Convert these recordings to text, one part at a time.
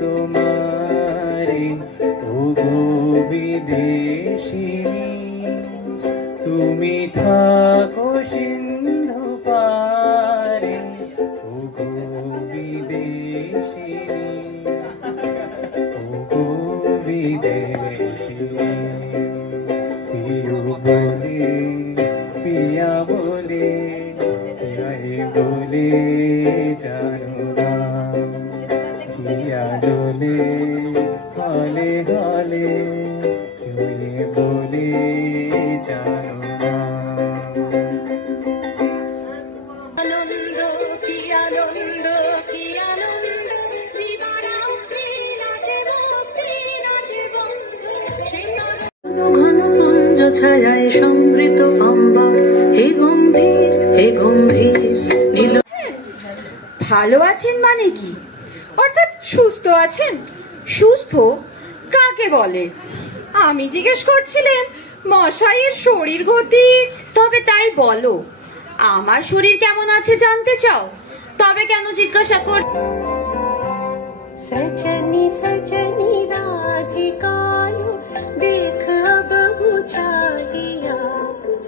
তোমারে ওগো বিদেশিনী, তুমি থাকো সিন্ধু পারে ওগো বিদেশিনী, ওগো বিদেশিনী। পিয়ু বলে পিয়া বলে পিয়াই বলে জানো না, জিয়া দোলে হলে হলে তুই বলে জানো না। আনন্দ কি আনন্দ কি আনন্দ, দিবারাত্রি নাচে ভক্তি নাচে বন্ধু। ঘন কুঞ্জ ছায়ায় সমৃত অম্বর, হে গম্ভীর হে গম্ভীর নীল। ভালো আছেন মানে কি? অর্থাৎ সুস্থ আছেন? সুস্থ কাকে বলে? আমি জিজ্ঞেস করছিলেন মশাইয়ের শরীর গতি। তবে তাই বলো, আমার শরীর কেমন আছে জানতে চাও? তবে কেন জিজ্ঞাসা কর? सजनी सजनी राधिकालु देख अब चाहिया,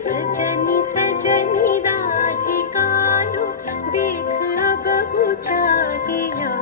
सजनी सजनी राधिकालु देख अब चाहिया।